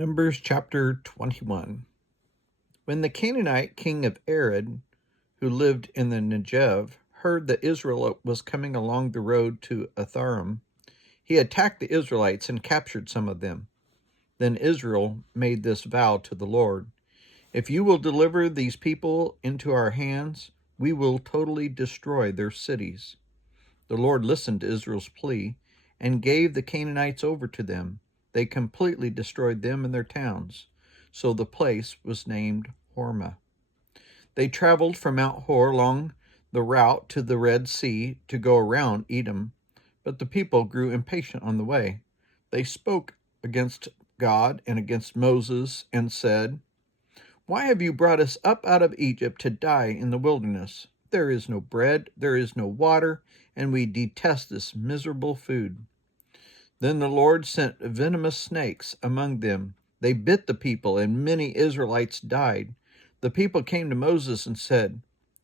Numbers chapter 21. When the Canaanite king of Arad, who lived in the Negev, heard that Israel was coming along the road to Atharim, he attacked the Israelites and captured some of them. Then Israel made this vow to the Lord: "If you will deliver these people into our hands, we will totally destroy their cities." The Lord listened to Israel's plea and gave the Canaanites over to them. They completely destroyed them and their towns. So the place was named Hormah. They traveled from Mount Hor along the route to the Red Sea to go around Edom, but the people grew impatient on the way. They spoke against God and against Moses and said, "Why have you brought us up out of Egypt to die in the wilderness? There is no bread, there is no water, and we detest this miserable food." Then the Lord sent venomous snakes among them. They bit the people, and many Israelites died. The people came to Moses and said,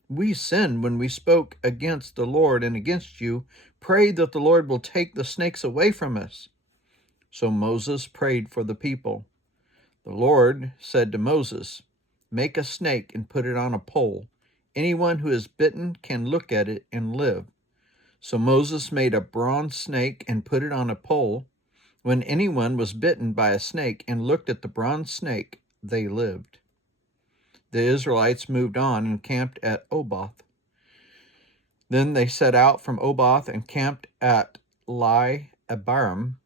"We sinned when we spoke against the Lord and against you. Pray that the Lord will take the snakes away from us." So Moses prayed for the people. The Lord said to Moses, "Make a snake and put it on a pole. Anyone who is bitten can look at it and live." So Moses made a bronze snake and put it on a pole. When anyone was bitten by a snake and looked at the bronze snake, they lived. The Israelites moved on and camped at Oboth. Then they set out from Oboth and camped at Abarim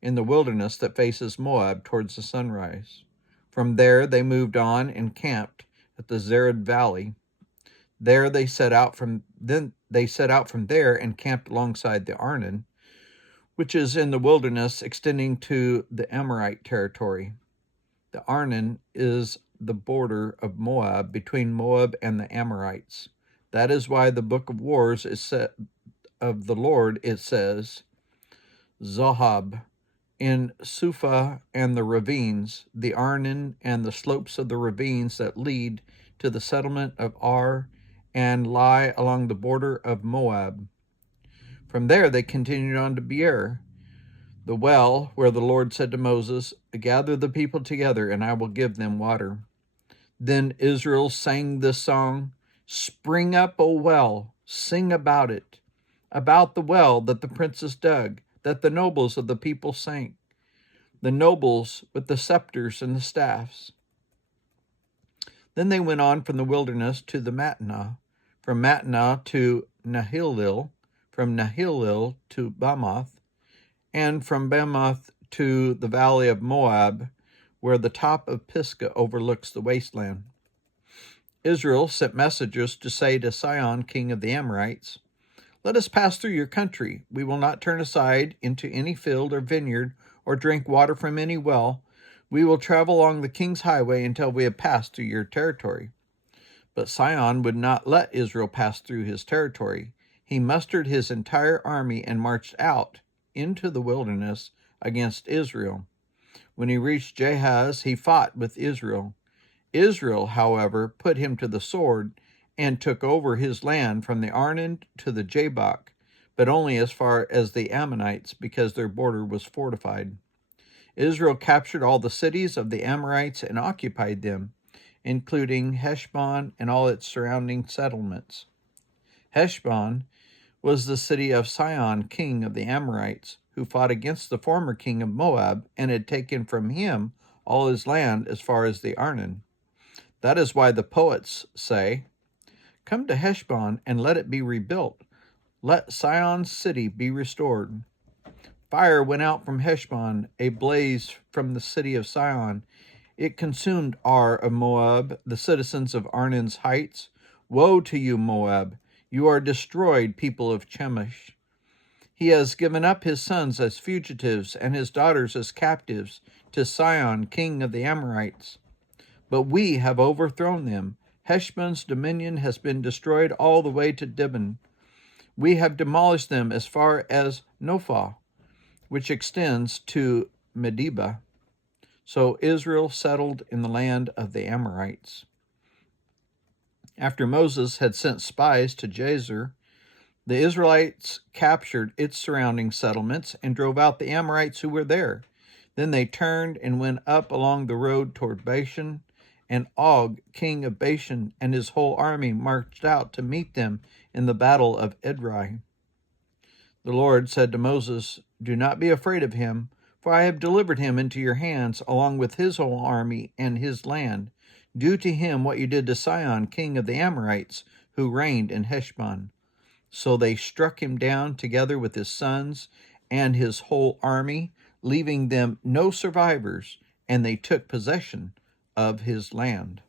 in the wilderness that faces Moab towards the sunrise. From there they moved on and camped at the Zered Valley. They set out from there and camped alongside the Arnon, which is in the wilderness extending to the Amorite territory. The Arnon is the border of Moab, between Moab and the Amorites. That is why the book of Wars is set of the Lord, it says, "Zohab, in Suphah and the ravines, the Arnon and the slopes of the ravines that lead to the settlement of Ar and lie along the border of Moab." From there they continued on to Beer, the well where the Lord said to Moses, "Gather the people together, and I will give them water." Then Israel sang this song: "Spring up, O well, sing about it, about the well that the princes dug, that the nobles of the people sank, the nobles with the scepters and the staffs." Then they went on from the wilderness to the Mattanah, from Mattanah to Nahilil, from Nahilil to Bamoth, and from Bamoth to the valley of Moab, where the top of Pisgah overlooks the wasteland. Israel sent messengers to say to Sihon, king of the Amorites, "Let us pass through your country. We will not turn aside into any field or vineyard or drink water from any well. We will travel along the king's highway until we have passed through your territory." But Sihon would not let Israel pass through his territory. He mustered his entire army and marched out into the wilderness against Israel. When he reached Jahaz, he fought with Israel. Israel, however, put him to the sword and took over his land from the Arnon to the Jabbok, but only as far as the Ammonites, because their border was fortified. Israel captured all the cities of the Amorites and occupied them, including Heshbon and all its surrounding settlements. Heshbon was the city of Sihon, king of the Amorites, who fought against the former king of Moab and had taken from him all his land as far as the Arnon. That is why the poets say, "Come to Heshbon and let it be rebuilt. Let Sihon's city be restored." Fire went out from Heshbon, a blaze from the city of Sihon. It consumed Ar of Moab, the citizens of Arnon's heights. Woe to you, Moab! You are destroyed, people of Chemosh. He has given up his sons as fugitives and his daughters as captives to Sihon, king of the Amorites. But we have overthrown them. Heshbon's dominion has been destroyed all the way to Dibon. We have demolished them as far as Nophah, which extends to Medeba. So Israel settled in the land of the Amorites. After Moses had sent spies to Jazer, the Israelites captured its surrounding settlements and drove out the Amorites who were there. Then they turned and went up along the road toward Bashan, and Og, king of Bashan, and his whole army marched out to meet them in the battle of Edrei. The Lord said to Moses, "Do not be afraid of him, for I have delivered him into your hands, along with his whole army and his land. Do to him what you did to Sihon, king of the Amorites, who reigned in Heshbon." So they struck him down together with his sons and his whole army, leaving them no survivors, and they took possession of his land.